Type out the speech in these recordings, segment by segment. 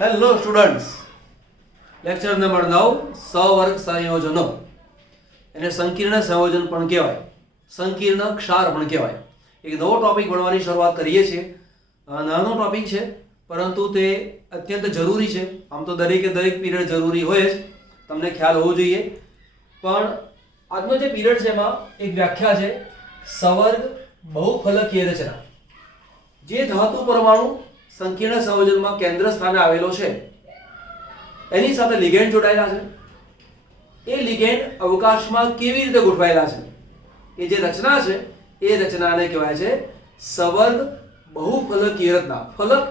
Hello students, lecture number 9 સહવર્ગ સંયોજનો. એને સંકીર્ણ સંયોજન પણ કહેવાય, સંકીર્ણ ક્ષાર પણ કહેવાય. એક નવો ટોપિક ભણવાની શરૂઆત કરીએ છીએ. નાનો ટોપિક છે પરંતુ તે અત્યંત જરૂરી છે. આમ તો દરેક પીરિયડ જરૂરી હોય જ, તમને ખ્યાલ હોવો જોઈએ. પણ આજનો જે પીરિયડ છે એમાં એક વ્યાખ્યા છે સવર્ગ બહુફલકીય રચના. જે ધાતુ પરમાણુ સંકીર્ણ સંયોજનમાં કેન્દ્ર સ્થાને આવેલો છે એની સાથે લિગેન્ડ જોડાયેલા છે. એ લિગેન્ડ અવકાશમાં કેવી રીતે ગોઠવાયેલા છે, એ જે રચના છે એ રચનાને કહેવાય છે સવર્ગ બહુફલકીય રચના. ફલક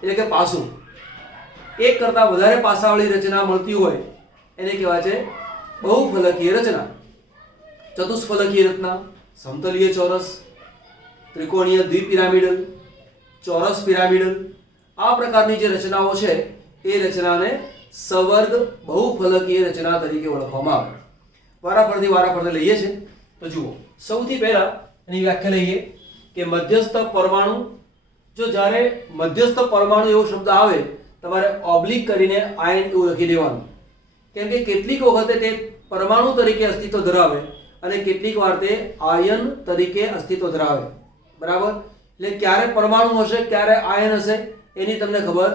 એટલે કે પાસું, એક કરતાં વધારે પાસાવાળી રચના મળતી હોય એને કહેવાય છે બહુફલકીય રચના. ચતુષ્ફલકીય રચના, સમતલીય ચોરસ, ત્રિકોણીય દ્વિપિરામિડલ, ચોરસ પિરામિડલ, આ પ્રકારની જે રચનાઓ છે એ રચનાને સવર્ગ બહુફલકીય રચના તરીકે ઓળખવામાં આવે. વારાફરતી લઈએ છીએ. તો જુઓ, સૌથી પહેલા એની વ્યાખ્યા લઈએ કે મધ્યસ્થ પરમાણુ. જો જ્યારે મધ્યસ્થ પરમાણુ એવો શબ્દ આવે તમારે ઓબ્લિક કરીને આયન એવું લખી દેવાનું, કેમ કે કેટલીક વખતે તે પરમાણુ તરીકે અસ્તિત્વ ધરાવે અને કેટલીક વાર તે આયન તરીકે અસ્તિત્વ ધરાવે. બરાબર? એટલે ક્યારે પરમાણુ હશે ક્યારે આયન હશે એની તમને ખબર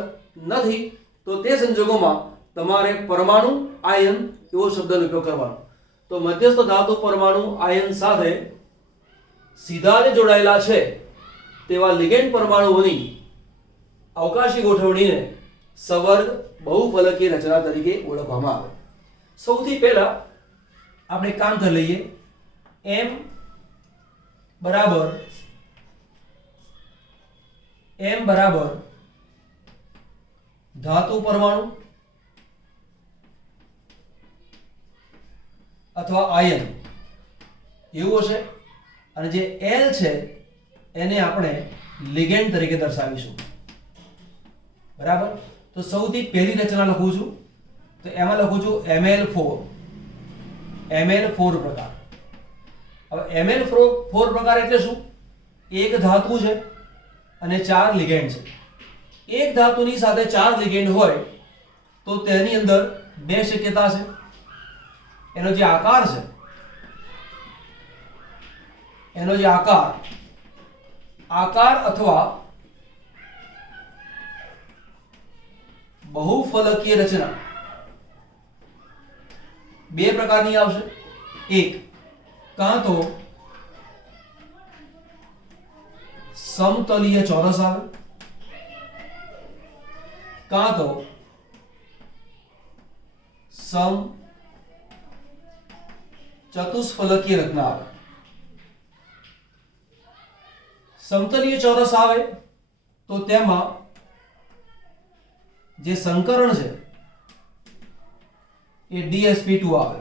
નથી. તો તે સંજોગોમાં તમારે પરમાણુ આયન એવો શબ્દનો ઉપયોગ કરવાનો. તો મધ્યસ્થ ધાતુ પરમાણુ આયન સાથે સીધા જ જોડાયેલા છે તેવા લિગેન્ડ પરમાણુઓની અવકાશી ગોઠવણીને સવર્ગ બહુફલકીય રચના તરીકે ઓળખવામાં આવે. સૌથી પહેલા આપણે કામ કરી લઈએ. m બરાબર ધાતુ પરમાણુ અથવા આયન એવું હશે, અને જે L છે એને આપણે લિગેન્ડ તરીકે દર્શાવીશું. બરાબર? તો સૌથી પહેલી રચના લખું છું તો એમાં લખું છું Ml4 પ્રકાર. હવે Ml4 પ્રકાર એટલે શું? એક ધાતુ છે અને 4 લિગેન્ડ છે. એક ધાતુની સાથે 4 લિગેન્ડ હોય તો તેની અંદર બે શક્યતા છે. એનો જે આકાર છે, આકાર અથવા બહુફલકીય રચના બે પ્રકારની આવશે. એક કાં તો સમતલીય ચોરસ આવે, કાં તો ચતુષ્ફલકીય રચના આવે. સમતલીય ચોરસ આવે તો તેમાં જે સંકરણ છે એ DsP2 આવે.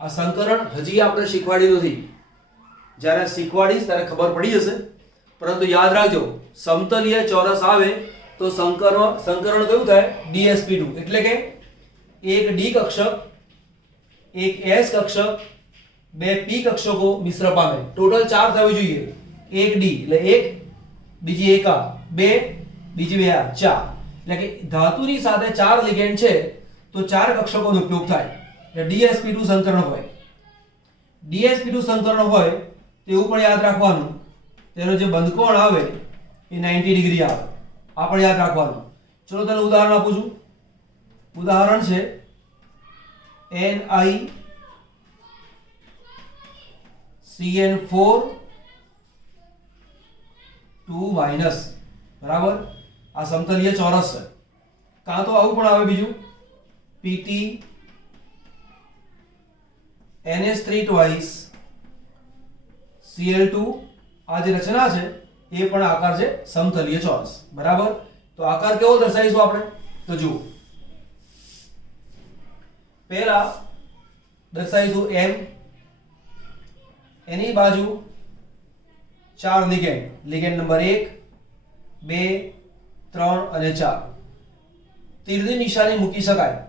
આ સંકરણ હજી આપણે શીખવાડ્યું નથી, જ્યારે શીખવાડીશ ત્યારે ખબર પડી જશે. પરંતુ યાદ રાખજો, સમતલીય ચોરસ આવે તો સંકરણ કયું થાય? DsP2. એટલે કે એક D કક્ષક, એક S કક્ષક, બે P કક્ષકો મિશ્ર પામે. ટોટલ 4 થવી જોઈએ. એક D એટલે એક, બીજી એક આ, બે, બીજી બે આ, 4. એટલે કે ધાતુની સાથે 4 લિગેન્ડ છે તો 4 કક્ષકોનો ઉપયોગ થાય. એટલે DsP2 સંકરણ હોય. DsP2 સંકરણ હોય તેવું પણ યાદ રાખવાનું, તેનો જે બંધકોણ આવે એ 90 ડિગ્રી આવે. આ પણ યાદ રાખવાનું. ચલો તને ઉદાહરણ આપું છું. ઉદાહરણ છે NiCN4 2-. બરાબર? આ સમતલીય ચોરસ છે. કાં તો આવું પણ આવે બીજું, PT NH3 twice Cl2. આ જે રચના છે એ પણ આકાર છે સમતલીય ચોરસ. બરાબર? તો આકાર કેવો દર્શાવીશું આપણે? તો જુઓ, પહેલા દર્શાવીશું M, એની બાજુ 4 લિગેન્ડ નંબર 1, 2, 3 અને 4. તીરની નિશાની મૂકી શકાય.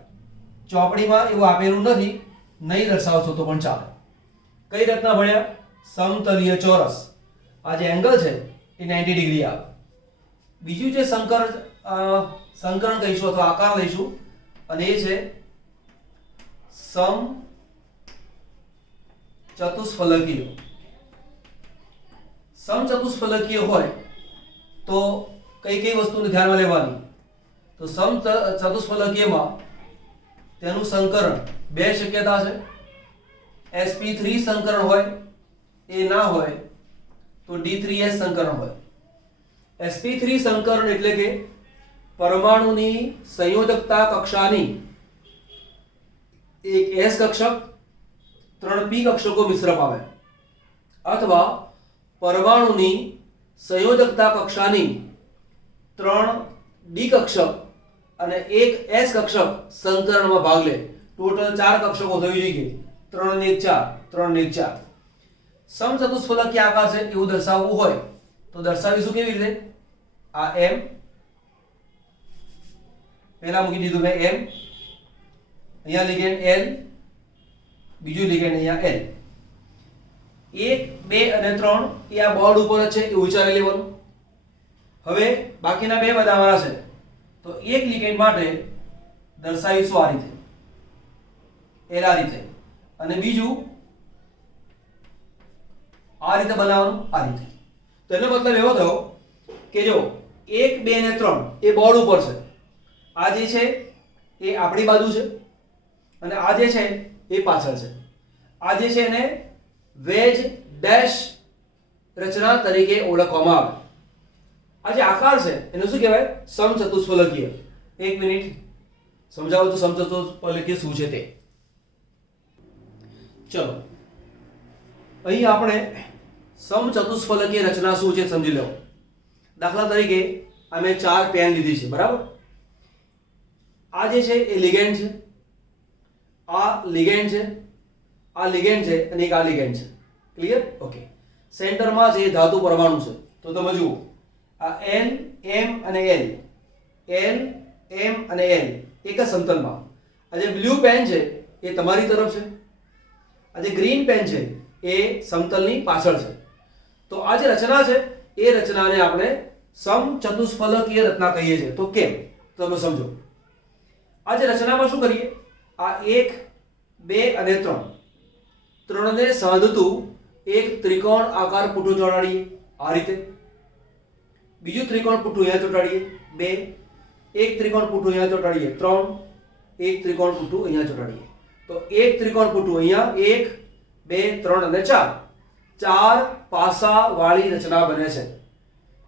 ચોપડીમાં એવું આપેલું નથી, નહીં દર્શાવશો તો પણ ચાલે. કઈ રચના ભણ્યા? સમતલીય ચોરસ. આ જે એંગલ છે એ 90 ડિગ્રી આવે. બીજું જે સંકરણ કહીશું અથવા આકાર લઈશું અને એ છે સમચતુષ્ફલકીય. સમચતુષ્ફલકીય હોય તો કઈ કઈ વસ્તુને ધ્યાનમાં લેવાની? તો સમચતુષ્ફલકીયમાં તેનું સંકરણ બે શક્યતા છે. sp3 સંકરણ હોય, એ ના હોય તો d3s સંકરણ હોય. sp3 સંકરણ એટલે કે પરમાણુની સંયોજકતા કક્ષાની એક s કક્ષક 3 p કક્ષકો મિશ્ર પામે, અથવા પરમાણુની સંયોજકતા કક્ષાની 3 d કક્ષક અને એક s કક્ષક સંકરણમાં ભાગ લે. ટોટલ 4 કક્ષકો થવી જોઈએ. 3 ને 1 4, 3 ને 1 4. સમચતુષ્ફલકીય આકાર છે એવું દર્શાવવું હોય તો દર્શાવીશું કેવી રીતે? આ m પહેલા મૂકી દીધું મેં m, અહીંયા લિગેન્ડ l, બીજું લિગેન્ડ અહીંયા l. 1 2 અને 3 એ આ બોર્ડ ઉપર જ છે એ ઉચ્ચારી લેવાનું. હવે બાકીના બે બતાવવાના છે તો એક લિગેન્ડ માટે દર્શાવીશું આ રીતે, l આ રીતે, અને બીજું આ રીતે બનાવવાનું, આ રીતે. તો એનો મતલબ એવો થયો કે જો 1 2 અને 3 એ બોર્ડ ઉપર છે. આ જે છે એ આપણી બાજુ છે અને આ જે છે એ પાછળ છે. આ જે છે એને વેજ ડેશ રચના તરીકે ઓળખવામાં આવે. આ જે આકાર છે એને શું કહેવાય? સમચતુષ્ફલકીય. એક મિનિટ સમજાવું તો સમચતુષ્ફલકીય શું છે તે. ચલો અહીં આપણે સમચતુષ્ફલકીય રચના શું છે સમજી લો. દાખલા તરીકે અમે 4 પેન લીધી છે, બરાબર? આ જે છે એ લિગેન્ડ છે, આ લિગેન્ડ છે, આ લિગેન્ડ છે અને એક આ લિગેન્ડ છે. ક્લિયર? ઓકે. સેન્ટરમાં જે ધાતુ પરમાણુ છે તો તમે જુઓ આ n m અને l, n m અને l એક જ સમતલમાં. આ જે બ્લુ પેન છે એ તમારી તરફ છે, આ જે ગ્રીન પેન છે એ સમતલની પાછળ છે. તો આ જે રચના છે એ રચનાને આપણે સમચતુષ્ફલકીય રચના કહીએ છીએ. તો કેમ? તમે સમજો. આ જે રચનામાં શું કરીએ? આ 1 2 અને 3 ત્રણને સાંધતું એક ત્રિકોણ આકાર પુઠ્ઠું ચોંટાડીએ આ રીતે. બીજું ત્રિકોણ પુઠ્ઠું અહીંયા ચોંટાડીએ 2, એક ત્રિકોણ પુઠ્ઠું અહીંયા ચોંટાડીએ 3, એક ત્રિકોણ પુઠ્ઠું અહીંયા ચોંટાડીએ. તો એક ત્રિકોણ પુઠ્ઠું અહીંયા 1 2 3 અને 4 ચાર પાસા વાળી રચના બને છે,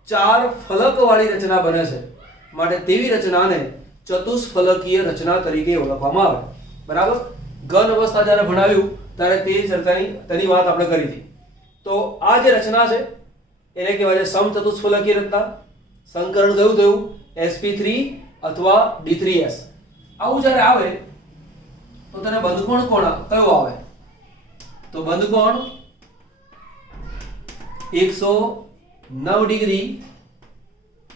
4 ફલક વાળી રચના બને છે. માટે તેવી રચનાને ચતુષ્ફલકીય રચના તરીકે ઓળખવામાં આવે. બરાબર? ઘન અવસ્થા જ્યારે ભણાવ્યું ત્યારે તે તેની વાત આપણે કરી હતી. તો આ જે રચના છે એને કહેવાય છે સમચતુષ્ફલકીય રચના. સંકરણ કયું થયું? sp3 અથવા d3s. આવું જ્યારે આવે તો તેને બંધકોણ કયો આવે? તો બંધકોણ 109 ડિગ્રી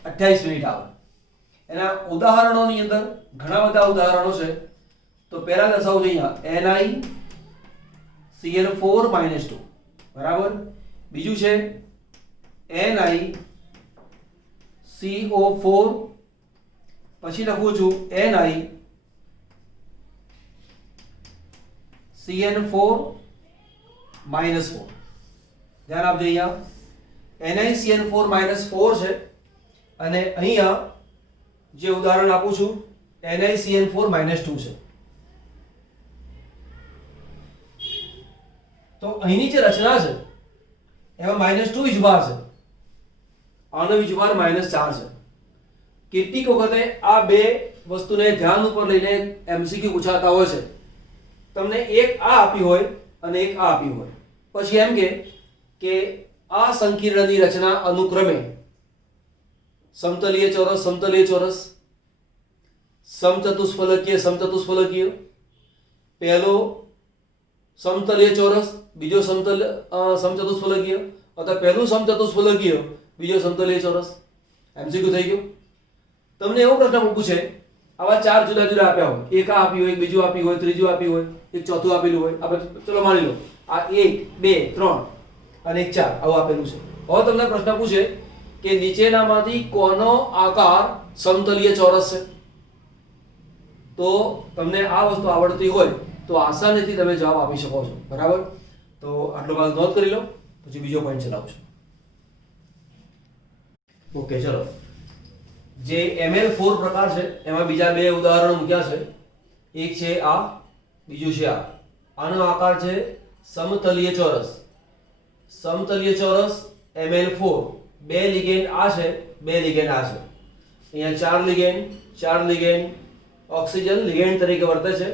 28 મિનિટ આવે. એના ઉદાહરણોની અંદર ઘણા બધા ઉદાહરણો છે. તો પહેલા દર્શાવું છું અહીંયા NiCl4 -2, બરાબર? બીજું છે NiCO4, પછી લખું છું NiCN4 -4. ધ્યાન આપજો. અહીંયા NiCN4 -4 છે અને અહીંયા જે ઉદાહરણ આપું છું NiCN4 -2 છે. તો અહીંની જે રચના છે એમાં -2 વીજભાર છે, આનો વીજભાર -4 છે. કેટલીક વખતે આ બે વસ્તુને ધ્યાન ઉપર લઈને MCQ પૂછાતા હોય છે. તમને એક આ આપી હોય અને એક આ આપી હોય, પછી એમ કે આ સંકીર્ણની રચના અનુક્રમે સમતલીય ચોરસ, સમતલીય ચોરસ, સમચતુષ્ફલકીય, સમચતુષ્ફલકીય, પહેલો સમતલીય ચોરસ, બીજો સમચતુષ્ફલકીય, અથવા પહેલું સમચતુષ્ફલકીય, બીજો સમતલીય ચોરસ. MCQ થઈ ગયું. તમને એવો પ્રશ્ન પૂછે આવા 4 જુદા જુદા આપ્યા હોય, એક આ આપ્યું હોય, એક બીજું આપ્યું હોય, ત્રીજું આપ્યું હોય, એક ચોથું આપેલું હોય. આપણે ચલો માની લો આ 1 2 3 અને 1 4 આવું આપેલું છે. હવે તમને પ્રશ્ન પૂછે કે નીચેનામાંથી કોનો આકાર સમતલીય ચોરસ છે? તો તમને આ વસ્તુ આવડતી હોય તો આસાનીથી તમે જવાબ આપી શકો છો, બરાબર? તો આટલો ભાગ નોંધ કરી લો, પછી બીજો પોઈન્ટ ચલાવશું. ઓકે, ચલો. જે ML4 પ્રકાર છે એમાં બીજા બે ઉદાહરણો મૂક્યા છે. એક છે આ, બીજું છે આ. આનો આકાર છે સમતલીય ચોરસ. સમતલીય ચોરસ ML4, બે લિગેન્ડ આ છે, બે લિગેન્ડ આ છે. અહીંયા ચાર લિગેન્ડ ઓક્સિજન લિગેન્ડ તરીકે વર્તે છે.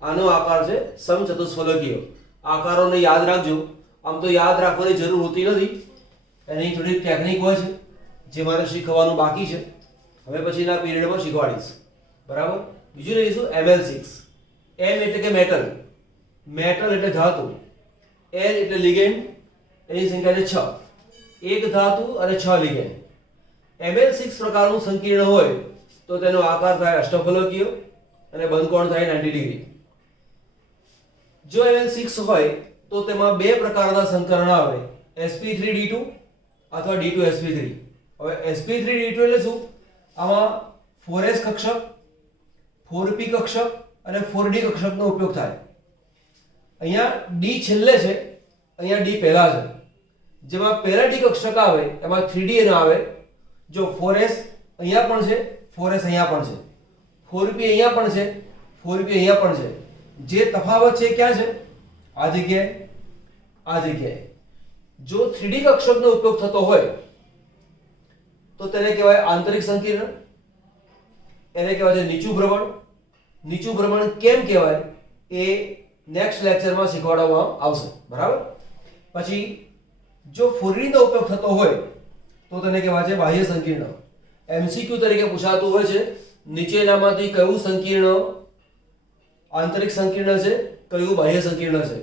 આનો આકાર છે સમચતુષ્ફલકીય. આકારોને યાદ રાખજો. આમ તો યાદ રાખવાની જરૂર હોતી નથી, એની થોડી ટેકનિક હોય છે જે મારે શીખવાનું બાકી છે. હવે પછીના પીરિયડમાં શીખવાડીશ, બરાબર? બીજું લઈશું ML6. M એટલે કે મેટલ, મેટલ એટલે ધાતુ, L એટલે લિગેન્ડ, એની સંખ્યા છે 6. એક ધાતુ અને 6 લિગેન્ડ. ML6 પ્રકારનું સંકીર્ણ હોય તો તેનો આકાર થાય અષ્ટફલકીય અને બંધકોણ થાય 90 ડિગ્રી. જો ML6 હોય તો તેમાં બે પ્રકારના સંકરણ આવે, sp3d2 અથવા d2sp3. હવે sp3d2 એટલે શું? આમાં 4s કક્ષક, 4p કક્ષક અને 4d કક્ષકનો ઉપયોગ થાય. અહીંયા d છેલ્લે છે, અહીંયા d પહેલા છે. જેમાં પહેલા d કક્ષક આવે એમાં 3d ન આવે. જો 4s અહીંયા પણ છે, 4s અહીંયા પણ છે, 4p અહીંયા પણ છે, 4p અહીંયા પણ છે. જે તફાવત છે ક્યાં છે? આ જગ્યાએ, આ જગ્યાએ. જો 3d કક્ષકનો ઉપયોગ થતો હોય તો તેને કહેવાય આંતરિક સંકીર્ણ, એને કહેવાય છે નીચું ભ્રમણ. નીચું ભ્રમણ કેમ કહેવાય એ નેક્સ્ટ લેક્ચરમાં શીખવાડવામાં આવશે, બરાબર? પછી જો 4d નો ઉપયોગ થતો હોય તો તેને કહેવાય છે બાહ્ય સંકીર્ણ. MCQ તરીકે પૂછાતું હોય છે, નીચેનામાંથી કયું સંકીર્ણ આંતરિક સંકીર્ણ છે, કયું બાહ્ય સંકીર્ણ છે?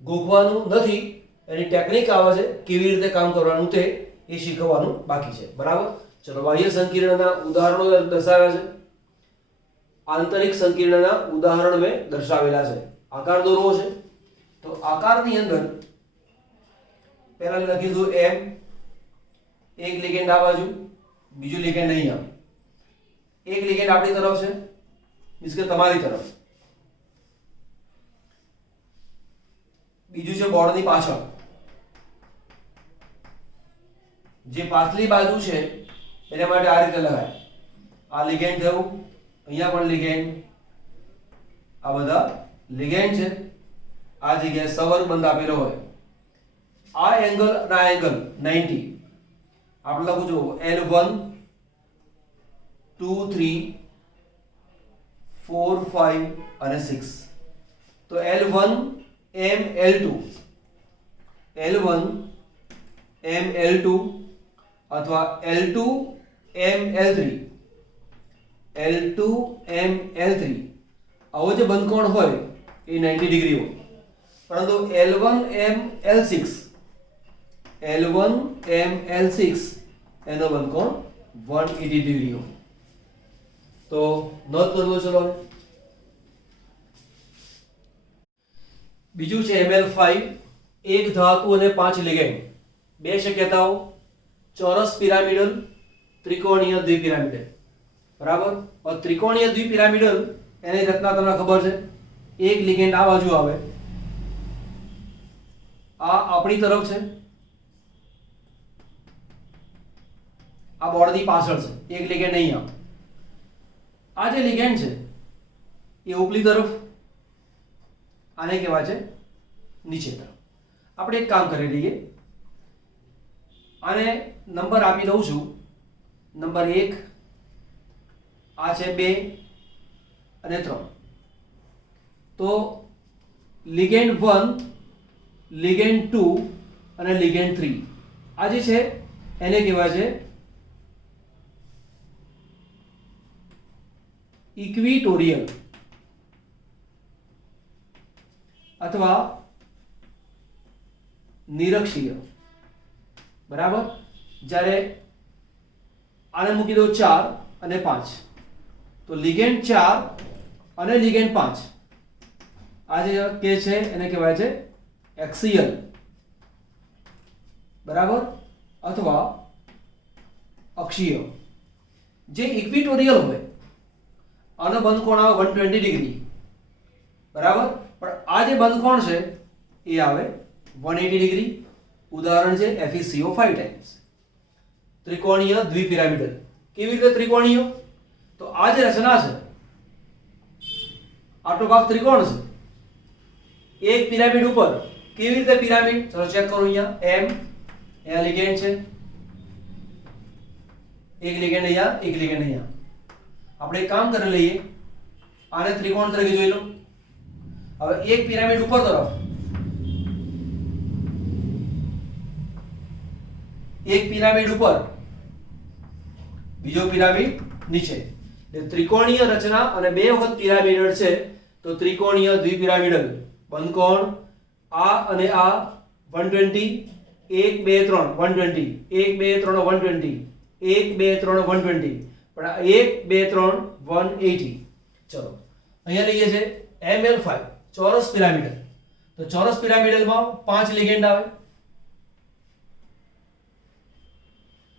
ગોખવાનું નથી, એની ટેકનિક આવે છે, કેવી રીતે કામ કરવાનું તે એ શીખવાનું બાકી છે, બરાબર? ચલો, બાહ્ય સંકીર્ણના ઉદાહરણો દર્શાવ્યા છે, આંતરિક સંકીર્ણના ઉદાહરણ મેં દર્શાવેલા છે. આકાર દોરવો છે તો આકારની અંદર પહેલા લખીશું M, એક લિગેન્ડ આ બાજુ, બીજું લિગેન્ડ અહીંયા. એક લિગેન્ડ આપણી તરફ છે, મીન્સ કે તમારી તરફ, બીજું છે બોર્ડની પાછળ. જે પાછલી બાજુ છે એના માટે આ રીતે લખાય. આ લિગેન્ડ થયું, અહીંયા પણ લિગેન્ડ, આ બધા લિગેન્ડ છે. આ જગ્યાએ સવર્ગબંધ આપેલો હોય. આ એંગલ અને આ એંગલ 90. આપણે લખું છું L1 2 3 4 5 અને 6. તો L1 M L2, L1 M L2 અથવા L2 M L3, L2 M L3. આવો જે બંધકોણ હોય એ 90 ડિગ્રી હોય. પરંતુ L1 M L6, L1 M L6 એનો બંધકોણ 180 ડિગ્રી હોય. તો નોંધ કરી લો. ચલો, બીજું છે ML5, એક ધાતુ અને 5 લિગેન્ડ. બે શક્યતાઓ, ચોરસ પિરામિડલ, ત્રિકોણીય દ્વિપિરામિડલ, બરાબર? और ત્રિકોણીય દ્વિપિરામિડલ એની રચના તમને ખબર છે. એક લિગેન્ડ આ બાજુ આવે, આ આપણી તરફ છે, આ બોર્ડની પાછળ છે. એક લિગેન્ડ અહીંયા. આ જે લિગેન્ડ છે એ ઉપલી તરફ, આને કહેવાય છે નીચે તરફ. આપણે એક કામ કરી લઈએ, આને નંબર આપી દઉં છું. નંબર 1, આ છે 2 અને 3. તો લિગેન્ડ 1, લિગેન્ડ 2 અને લિગેન્ડ 3 આ જે છે એને કહેવાય છે ઇક્વિટોરિયલ અથવા નિરક્ષીય, બરાબર? જ્યારે આને મૂકી દો 4 અને 5, તો લિગેન્ડ 4 અને લિગેન્ડ 5 આ જે કે છે એને કહેવાય છે એક્સિયલ, બરાબર? અથવા અક્ષીય જે ઇક્વિટોરિયલ હોય આનો બંધકોણ આવે 120 ડિગ્રી, બરાબર. પણ આ જે બંધકોણ છે એ આવે 180 ડિગ્રી. ઉદાહરણ છે FeCO5 ટાઇમ્સ. ત્રિકોણીય દ્વિપિરામિડલ. કેવી રીતે ત્રિકોણીય? તો આ જે રચના છે આટલો ભાગ ત્રિકોણ છે, એક પિરામિડ ઉપર કેવી રીતે પિરામિડ, ચલો ચેક કરો. અહીંયા M, અહીંયા લિગેન્ડ છે, એક લિગેન્ડ અહીંયા, એક લિગેન્ડ અહીંયા. આપણે એક કામ કરી લઈએ, આને ત્રિકોણ તરીકે જોઈ લો. હવે એક પિરામિડ ઉપર તરફ, એક પિરામિડ ઉપર, બીજો પિરામિડ નીચે. એટલે ત્રિકોણીય રચના અને બે વખત પિરામિડ છે તો ત્રિકોણીય દ્વિપિરામિડલ. બંધકોણ આ અને આ 120, 1 2 3 120, 1 2 3 120, 1 2 3 120, પણ આ 1 2 3 180. ચલો અહીંયા લઈએ છે ML5 ચોરસ પિરામિડલ. તો ચોરસ પિરામિડલમાં 5 લિગેન્ડ આવે.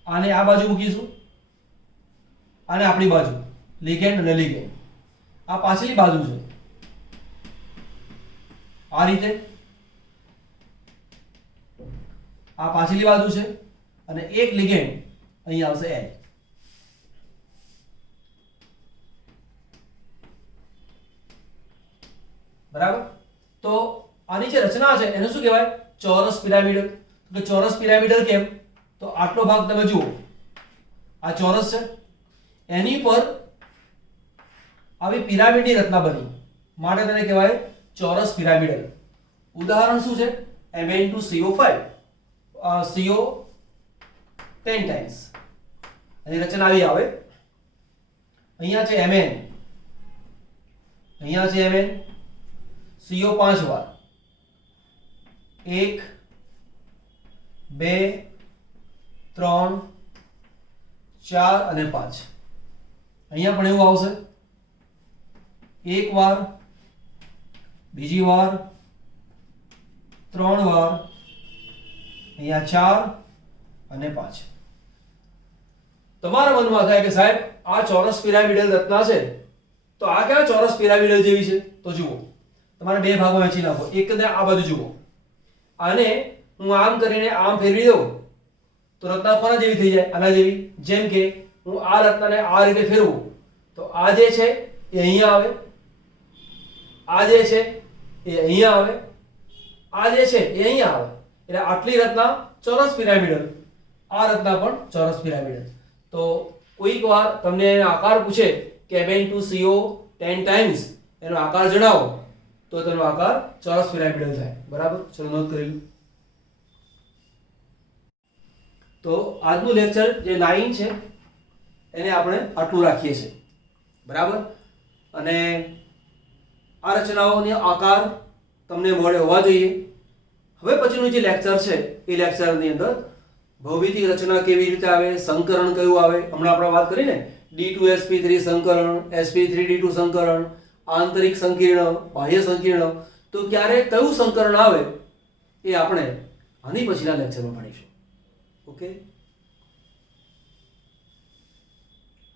આને આ બાજુ મૂકીશું, આને આપણી બાજુ, લિગેન્ડ અને લિગેન્ડ. આ પાછલી બાજુ છે, આ રીતે આ પાછલી બાજુ છે અને એક લિગેન્ડ અહીંયા આવશે L. બરાબર. તો આની જે રચના છે એને શું કહેવાય? ચોરસ પિરામિડલ. તો ચોરસ પિરામિડલ કેમ? તો આટલો ભાગ તમે જુઓ, આ ચોરસ છે, એની પર આવી પિરામિડની રચના બની માટે તેને કહેવાય ચોરસ પિરામિડલ. ઉદાહરણ શું છે? Mn2CO5, CO 10 times. એની રચના આવી આવે. અહીંયા છે Mn, અહીંયા છે Mn, CO 5 વાર, 1 2 3 4 અને 5. અહીંયા પણ એવું આવશે, એક વાર, બીજી વાર, 3 વાર, અહીંયા 4 અને 5. તમારા મનમાં થાય કે સાહેબ આ ચોરસ પિરામિડલ રચના છે તો આ કયા ચોરસ પિરામિડલ જેવી છે? તો જુઓ, તમારે બે ભાગમાં વહેંચી નાખો. એક ને આ બાજુ જુઓ, આને હું આમ કરીને આમ ફેરવી દઉં તો રચના કોના જેવી થઈ જાય? આના જેવી. જેમ કે હું આ રચનાને આ રીતે ફેરવું તો આ જે છે એ અહીંયા આવે, આ જે છે એ અહીંયા આવે, આ જે છે એ અહીંયા આવે. એટલે આટલી રચના ચોરસ પિરામિડલ, આ રચના પણ ચોરસ પિરામિડલ. તો કોઈક વાર તમને એનો આકાર પૂછે કે Mn2CO 10 ટાઈમ્સ, એનો આકાર જણાવો તો તેનો આકાર ચોરસ પિરામિડલ થાય. બરાબર. ચલો નોંધ કરી લો. તો આજનું લેક્ચર જે 9 છે એને આપણે આટલું રાખીએ છીએ. બરાબર. અને આ રચનાઓનો આકાર તમને મળે હોવા જોઈએ. હવે પછીનું જે લેક્ચર છે એ લેક્ચરની અંદર ભૌમિતિક રચના કેવી રીતે આવે, સંકરણ કયું આવે, હમણાં આપણે વાત કરી ને D2sp3 સંકરણ, sp3d2 સંકરણ, આંતરિક સંકીર્ણ, બાહ્ય સંકીર્ણ, તો ક્યારે કયું સંકરણ આવે એ આપણે આની પછીના લેક્ચરમાં ભણીશું. ઓકે.